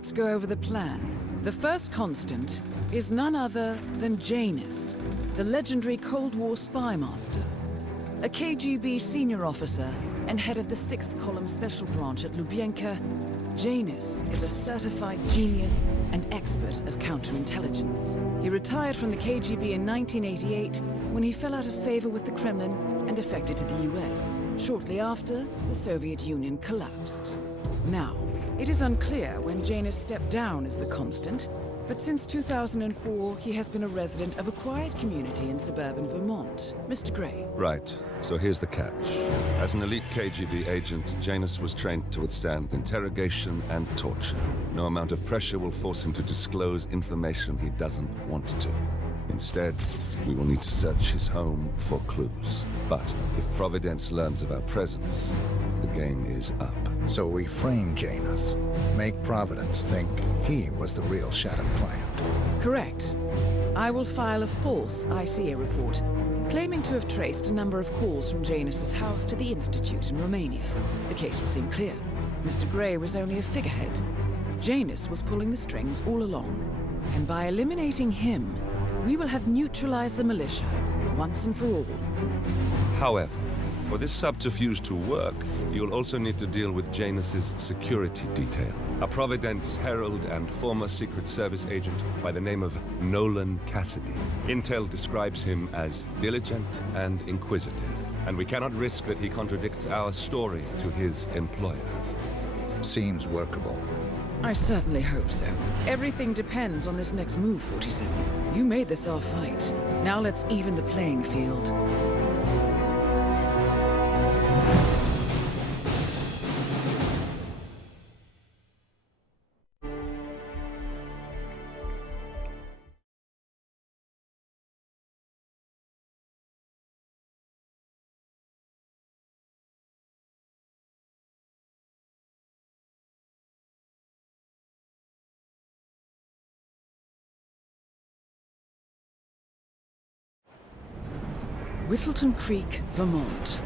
let's go over the plan. The first constant is none other than Janus, the legendary Cold War spy master. A KGB senior officer and head of the 6th Column Special Branch at Lubyanka, Janus is a certified genius and expert of counterintelligence. He retired from the KGB in 1988 when he fell out of favor with the Kremlin and defected to the US. Shortly after, the Soviet Union collapsed. Now, it is unclear when Janus stepped down as the constant, but since 2004, he has been a resident of a quiet community in suburban Vermont. Mr. Gray. Right. So here's the catch. As an elite KGB agent, Janus was trained to withstand interrogation and torture. No amount of pressure will force him to disclose information he doesn't want to. Instead, we will need to search his home for clues. But if Providence learns of our presence, the game is up. So we frame Janus, make Providence think he was the real Shadow Client. Correct. I will file a false ICA report, claiming to have traced a number of calls from Janus's house to the Institute in Romania. The case will seem clear. Mr. Gray was only a figurehead. Janus was pulling the strings all along. And by eliminating him, we will have neutralized the militia, once and for all. However, for this subterfuge to work, you'll also need to deal with Janus's security detail. A Providence herald and former Secret Service agent by the name of Nolan Cassidy. Intel describes him as diligent and inquisitive, and we cannot risk that he contradicts our story to his employer. Seems workable. I certainly hope so. Everything depends on this next move, 47. You made this our fight. Now let's even the playing field. Whittleton Creek, Vermont.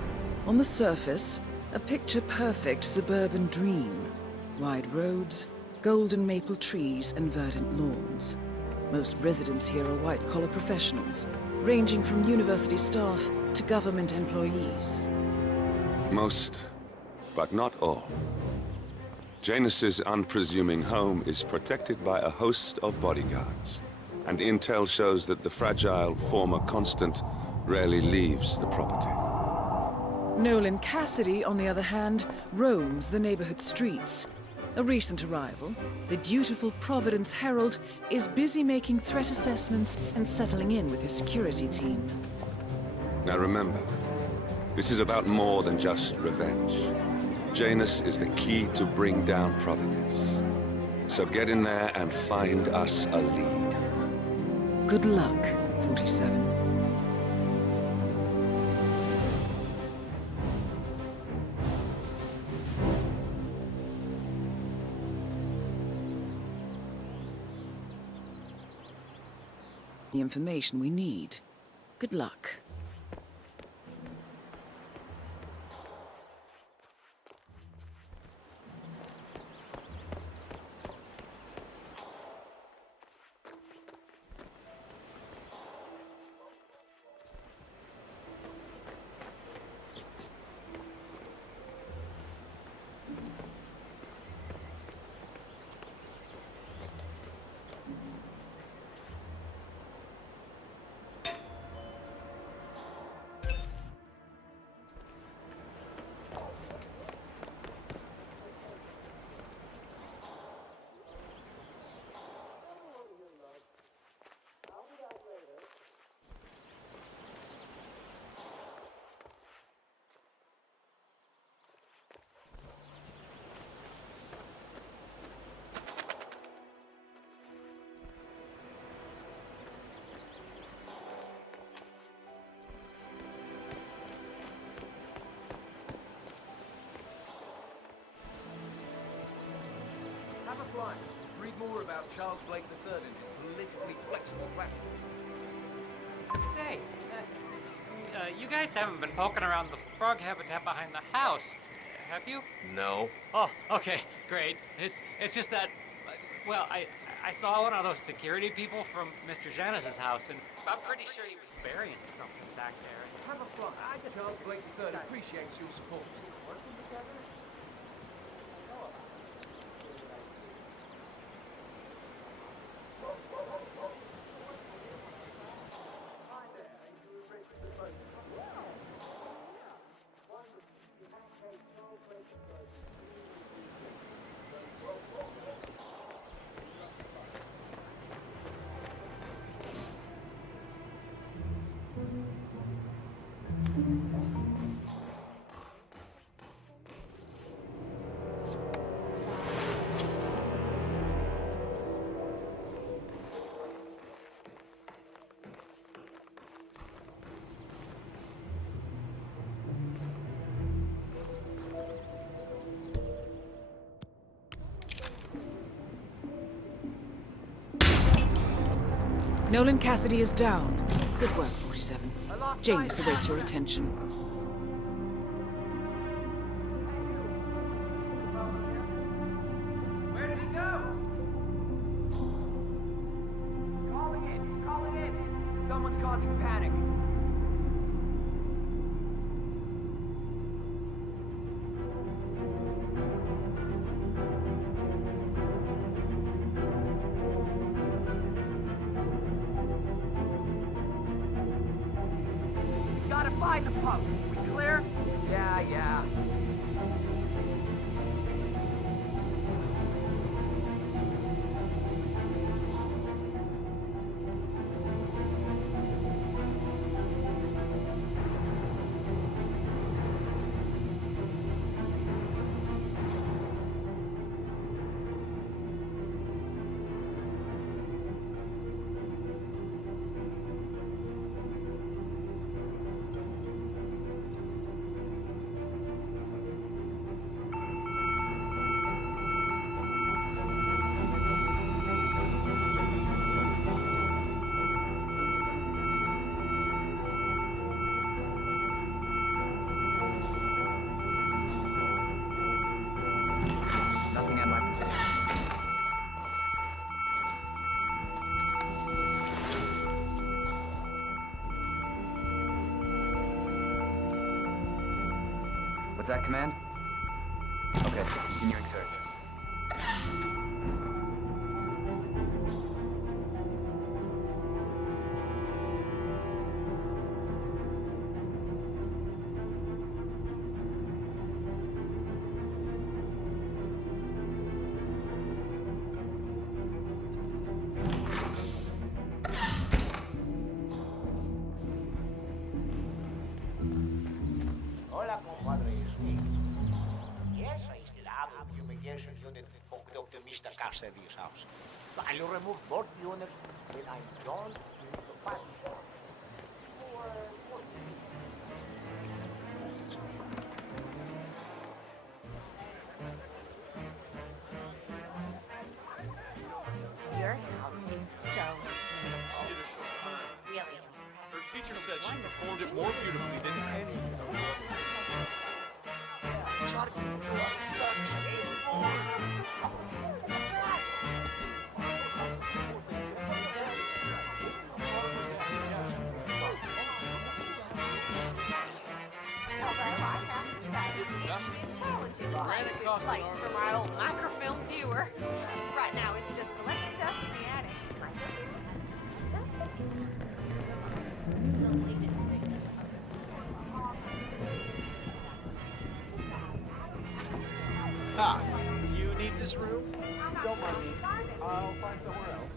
On the surface, a picture-perfect suburban dream. Wide roads, golden maple trees, and verdant lawns. Most residents here are white-collar professionals, ranging from university staff to government employees. Most, but not all. Janus's unpresuming home is protected by a host of bodyguards, and intel shows that the fragile former constant rarely leaves the property. Nolan Cassidy, on the other hand, roams the neighborhood streets. A recent arrival, the dutiful Providence Herald is busy making threat assessments and settling in with his security team. Now remember, this is about more than just revenge. Janus is the key to bring down Providence. So get in there and find us a lead. Good luck, 47. The information we need. Good luck. Have a flight. Read more about Charles Blake III and his politically flexible platform. Hey, you guys haven't been poking around the frog habitat behind the house, have you? No. Oh, okay, great. It's just that Well, I saw one of those security people from Mr. Janice's house, and I'm pretty sure he was burying something back there. Have a fun. Charles Blake III appreciates your support. Nolan Cassidy is down. Good work, 47. Janus awaits your attention. Where did he go? Calling in. Calling in. Someone's causing panic. Gotta find the pub. We clear? Yeah. Nothing at my position. What's that command? Okay, continuing search. Hola, compadre Smith. Yes, I still have a fumigation unit hooked up to Mr. Cassidy's house. I'll remove both units when I'm done with the patch. Your house is so really. Her teacher said she performed it more beautifully than any. Challenging place for my old microfilm viewer. Right now it's just collecting dust in the attic. Ah, you need this room? Don't mind me. I'll find somewhere else.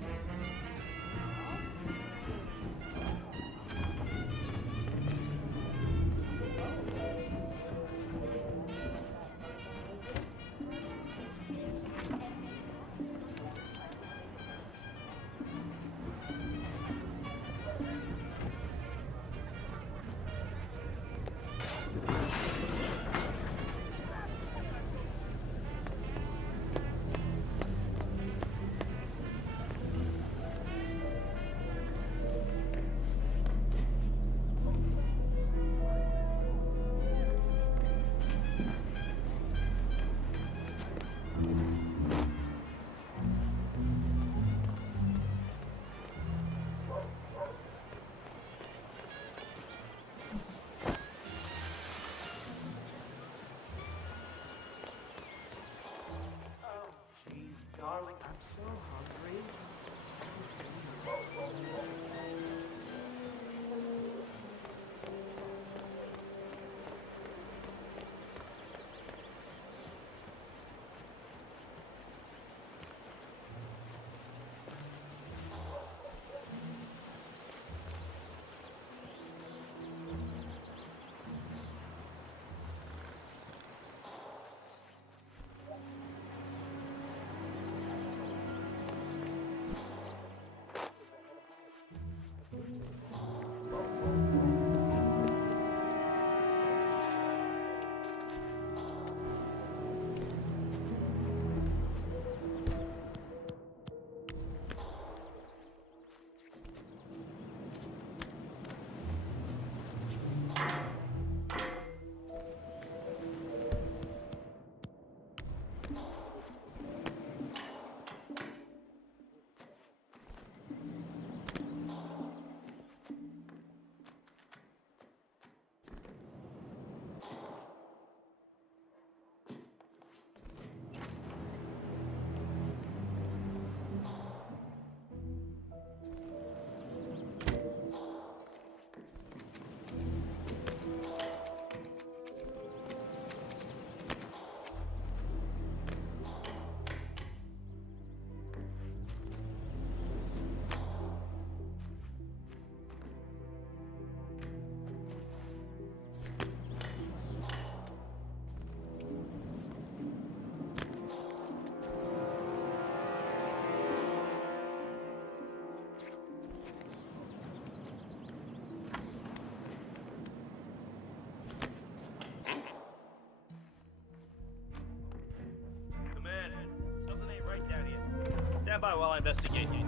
I investigate you.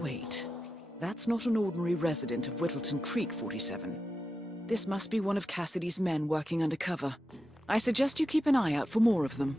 Wait, that's not an ordinary resident of Whittleton Creek 47. This must be one of Cassidy's men working undercover. I suggest you keep an eye out for more of them.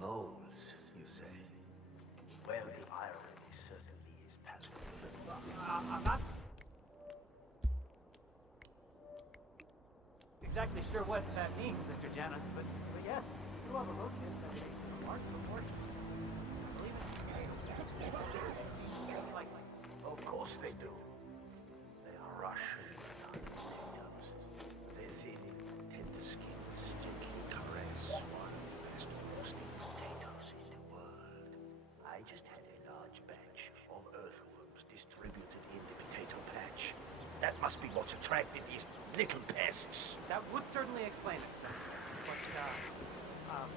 Moles, you say? Well, the irony certainly is palpable. I'm not exactly sure what that means, Mr. Janus, but yes, you have a look at that remark report. I believe it's like, Of course they do. They are Russian potatoes. They're thin, tender skins, gently caress one of the best roasting potatoes in the world. I just had a large batch of earthworms distributed in the potato patch. That must be what's attracted these little pests. that would certainly explain it. But, I'm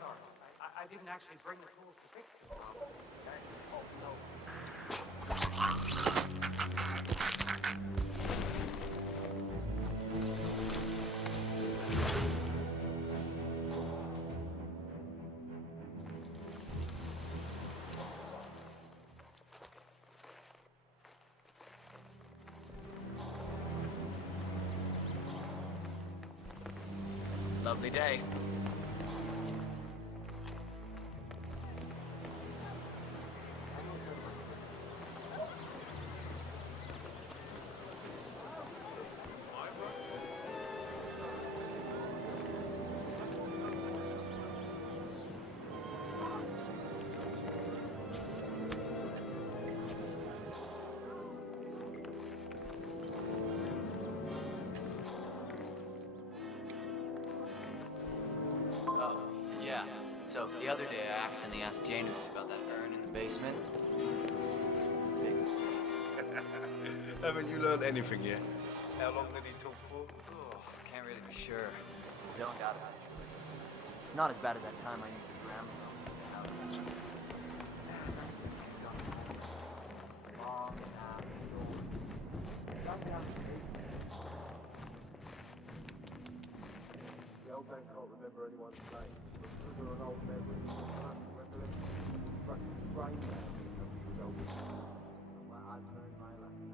sorry. I didn't actually bring the tools to fix the problem. Oh, no. Lovely day. Oh, yeah. So the other day I accidentally asked Janus about that urn in the basement. Haven't you learned anything yet? How long did he talk for? Oh, can't really be sure. Zoned out about it. It's not as bad as that time I used to gram from. Can't remember anyone's name. Through an old memory. Brain I've learned my lesson.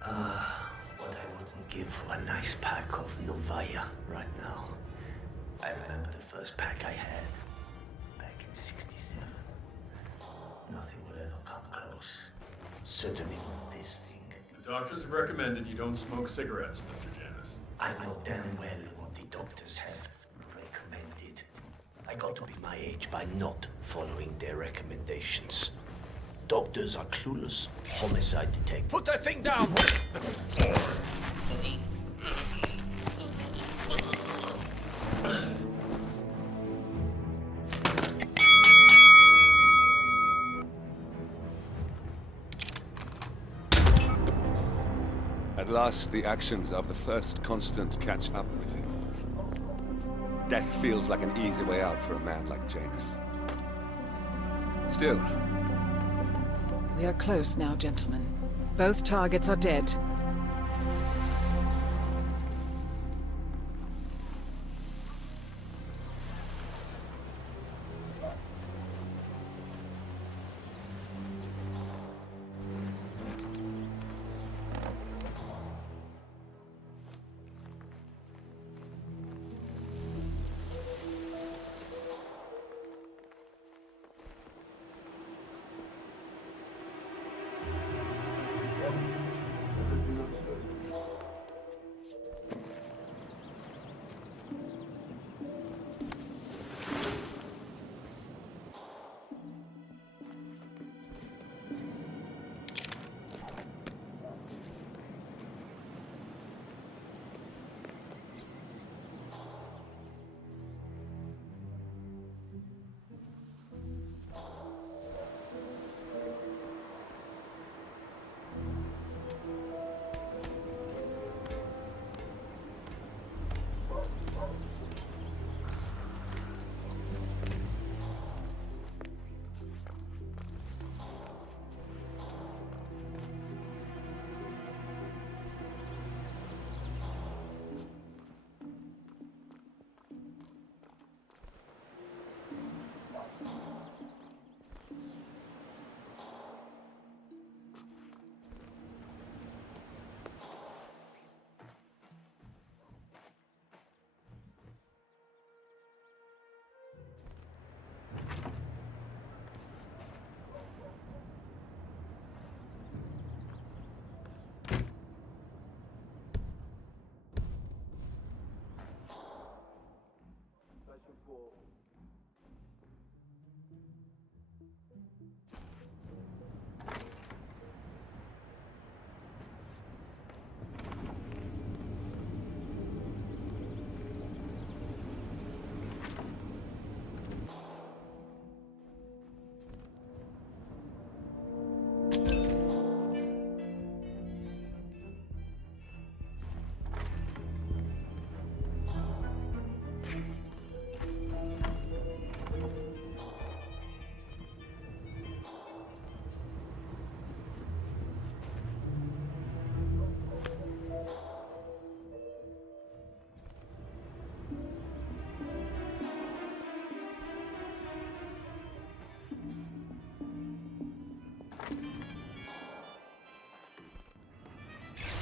What I wouldn't give for a nice pack of Novaya right now. I remember the first pack I had back in '67. Nothing will ever come close. Certainly not this thing. The doctors have recommended you don't smoke cigarettes, Mr. Janus. I know damn well what the doctors have recommended. I got to be my age by not following their recommendations. Doctors are clueless. Homicide detective. Put that thing down! At last, the actions of the first constant catch up with him. Death feels like an easy way out for a man like Janus. Still, We are close now, gentlemen. Both targets are dead.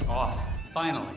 Off, finally.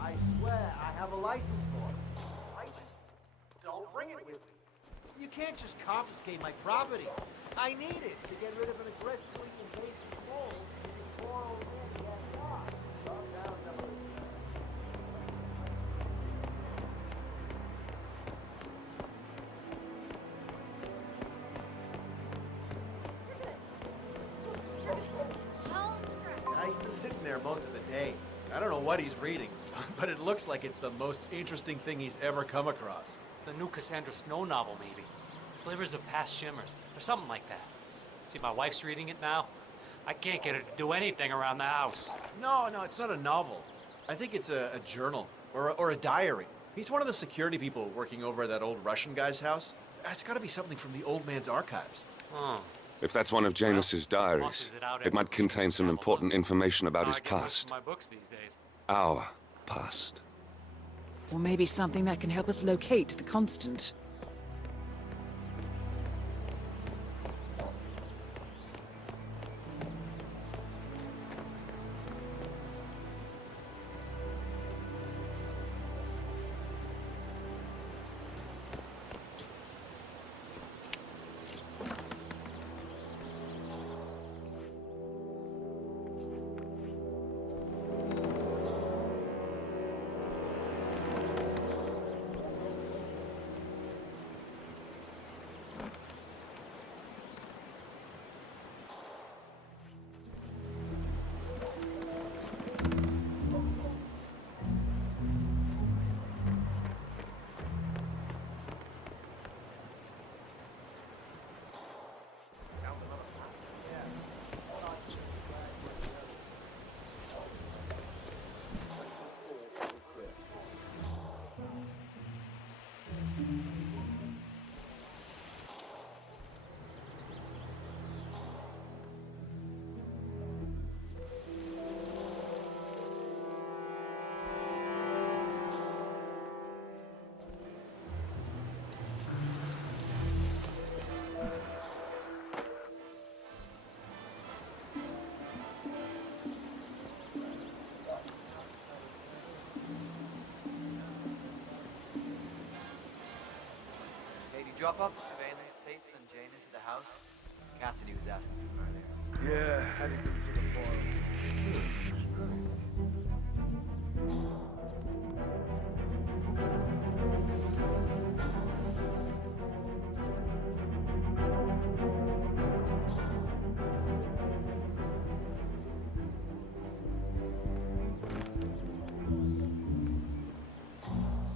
I swear I have a license for it. I just don't bring it with me. You can't just confiscate my property. I need it to get rid of an aggressively invasive mole in 408 backyard. there most of the day. I don't know what he's reading, but it looks like it's the most interesting thing he's ever come across. The new Cassandra Snow novel, maybe. Slivers of Past Shimmers, or something like that. See, my wife's reading it now. I can't get her to do anything around the house. No, it's not a novel. I think it's a journal, or a diary. He's one of the security people working over at that old Russian guy's house. It's gotta be something from the old man's archives. Oh. If that's one of Janus's diaries, it might contain some important information about his past. My books these days. Our past. Or maybe something that can help us locate the constant. Drop up Surveillance tapes and Janus at the house. Cassidy was asking me earlier. Yeah, had to give it to the file.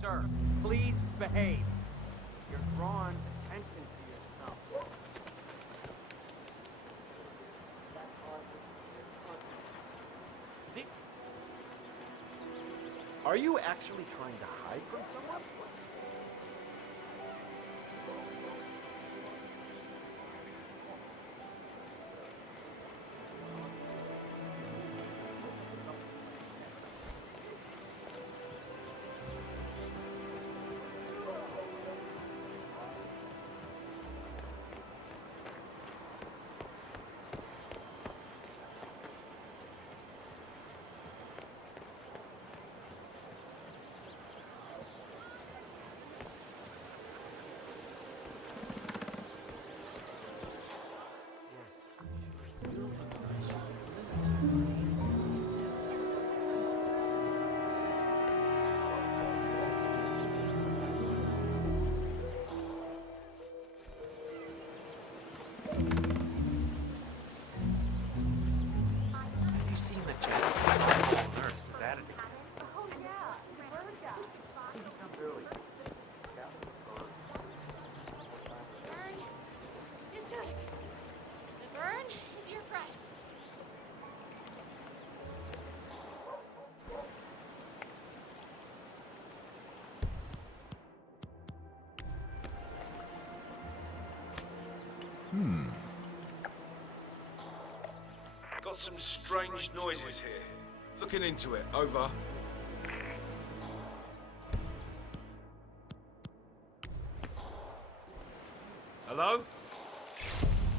Sir, please behave. You're drawing attention to yourself. Are you actually trying to hide from someone? Got some strange noises here. Looking into it. Over. Hello?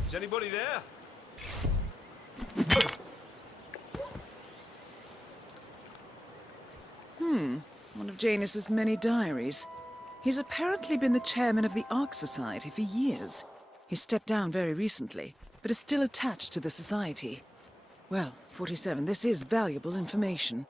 Is anybody there? One of Janus's many diaries. He's apparently been the chairman of the Ark Society for years. He stepped down very recently, but is still attached to the society. Well, 47, this is valuable information.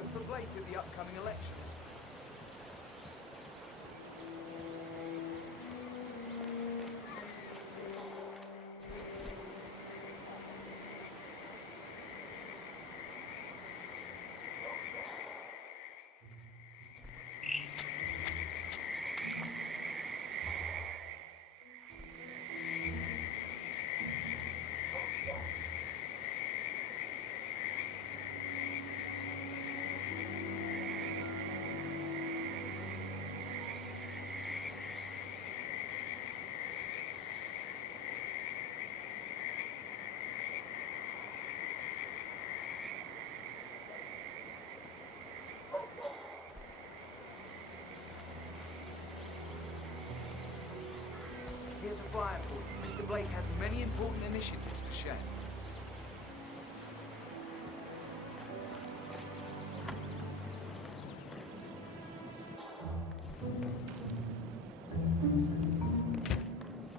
vote for Blake at the upcoming elections. Here's a flyer for you. Mr. Blake has many important initiatives to share.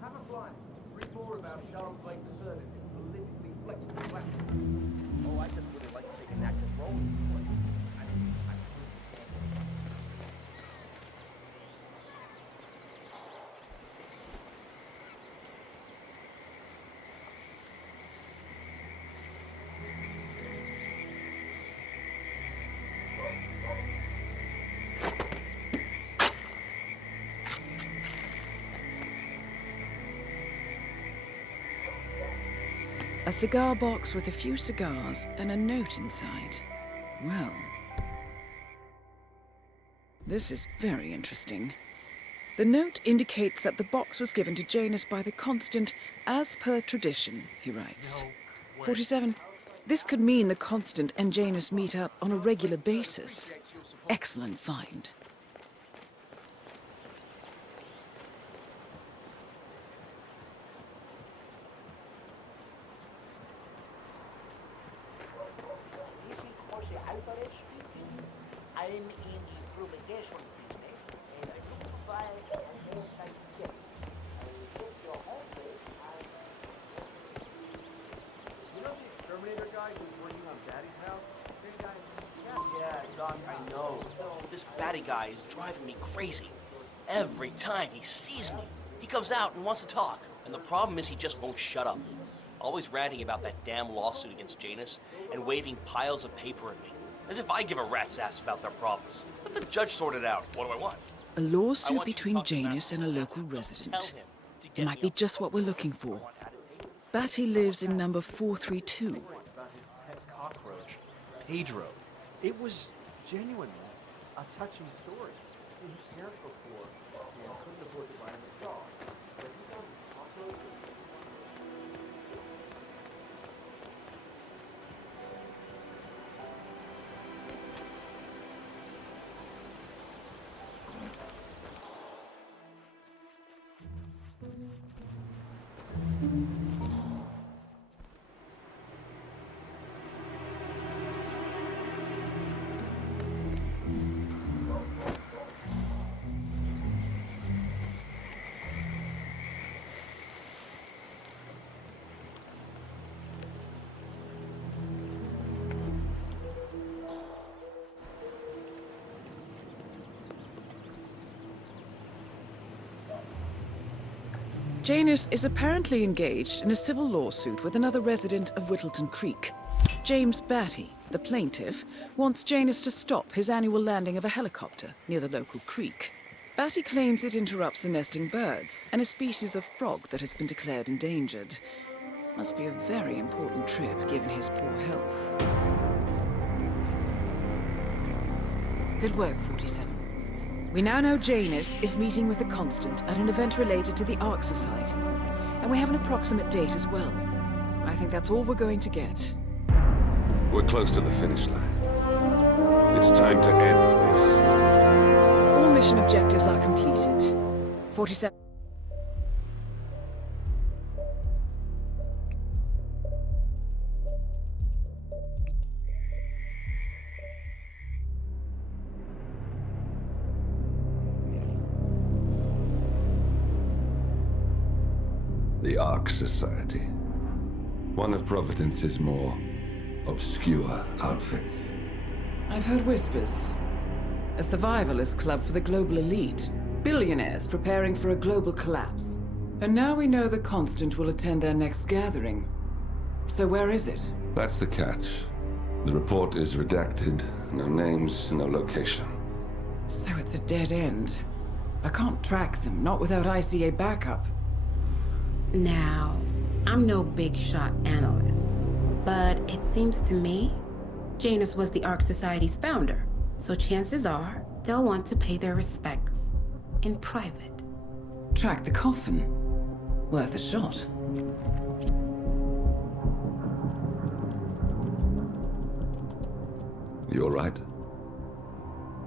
Have a flyer. Read more about Charles Blake III and his politically flexible platform. Oh, I just really like to take an active role in this place. A cigar box with a few cigars and a note inside. Well, this is very interesting. The note indicates that the box was given to Janus by the Constant as per tradition, he writes. 47. This could mean the Constant and Janus meet up on a regular basis. Excellent find. I'm in the publication business, and I look to buy an anti-skip. I will check your homepage and... You know the exterminator guy who's working on Daddy's house? Big guy? Yeah, Doc, I know. This batty guy is driving me crazy. Every time he sees me, he comes out and wants to talk. And the problem is he just won't shut up. Always ranting about that damn lawsuit against Janus and waving piles of paper at me. As if I give a rat's ass about their problems. Let the judge sort it out. What do I want? A lawsuit between Janus and a local resident. It might be just what we're looking for. Batty lives in number 432. About his pet cockroach, Pedro. It was genuinely a touching story. He cared for poor and couldn't afford to buy him a dog. But he found his cockroach. Janus is apparently engaged in a civil lawsuit with another resident of Whittleton Creek. James Batty, the plaintiff, wants Janus to stop his annual landing of a helicopter near the local creek. Batty claims it interrupts the nesting birds and a species of frog that has been declared endangered. Must be a very important trip given his poor health. Good work, 47. We now know Janus is meeting with the Constant at an event related to the Ark Society. And we have an approximate date as well. I think that's all we're going to get. We're close to the finish line. It's time to end this. All mission objectives are completed. 47... The Ark Society. One of Providence's more obscure outfits. I've heard whispers. A survivalist club for the global elite. Billionaires preparing for a global collapse. And now we know the Constant will attend their next gathering. So where is it? That's the catch. The report is redacted. No names, no location. So it's a dead end. I can't track them, not without ICA backup. Now, I'm no big shot analyst, but it seems to me Janus was the Ark Society's founder, so chances are they'll want to pay their respects in private. Track the coffin. Worth a shot. You all right?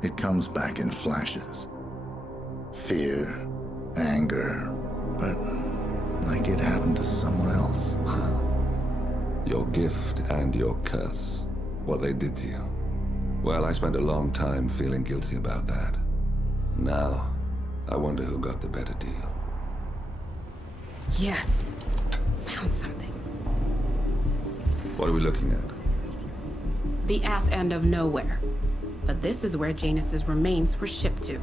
It comes back in flashes. Fear, anger, but like it happened to someone else. Your gift and your curse. What they did to you. Well, I spent a long time feeling guilty about that. Now, I wonder who got the better deal. Yes. Found something. What are we looking at? The ass end of nowhere. But this is where Janus's remains were shipped to.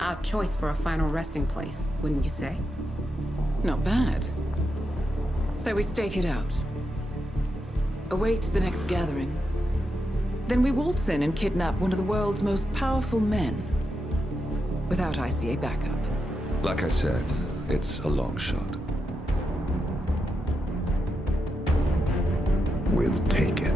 Odd choice for a final resting place, wouldn't you say? Not bad. So we stake it out. Await the next gathering. Then we waltz in and kidnap one of the world's most powerful men. Without ICA backup. Like I said, it's a long shot. We'll take it.